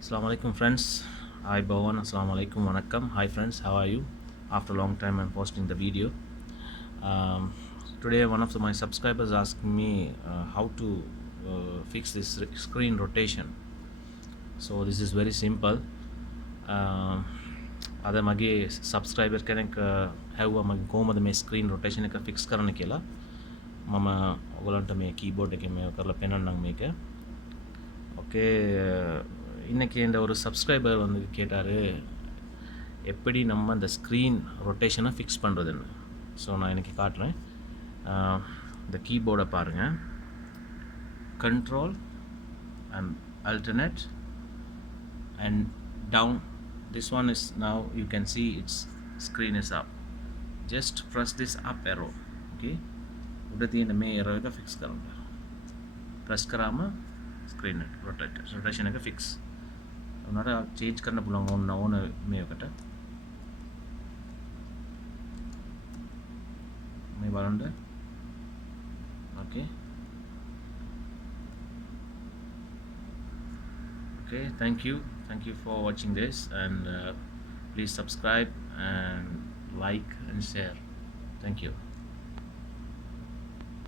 Assalamu alaikum friends. Hi Bhavan. Assalamu alaikum. Vanakkam. Hi friends. How are you? After a long time, I'm posting the video. Um, Today, one of my subscribers asked me how to fix this screen rotation. So this is very simple. आता मागे subscriber කෙනෙක් හැව්වා මගේ කොහොමද මේ screen rotation එක fix කරන්න කියලා. මම ඔයගලන්ට මේ keyboard එකේ මේක කරලා පෙන්නන්නම් මේක. ஓகே, இன்றைக்கி இந்த ஒரு சப்ஸ்கிரைபர் வந்து கேட்டார் எப்படி நம்ம அந்த ஸ்க்ரீன் ரொட்டேஷனை ஃபிக்ஸ் பண்ணுறதுன்னு. ஸோ நான் இன்றைக்கி காட்டுறேன். இந்த கீபோர்டை பாருங்கள். Control and alternate and down. This one is now you can see its screen is up. Just press this up arrow. Okay, उड़ती है मैं arrow का fix करूँगा. press करामा screen rotation එක fix. උනට change කරන්න පුළුවන් ඕන මේකට. මේ බලන්න. Okay. Okay, thank you for watching this, and please subscribe and like and share. Thank you.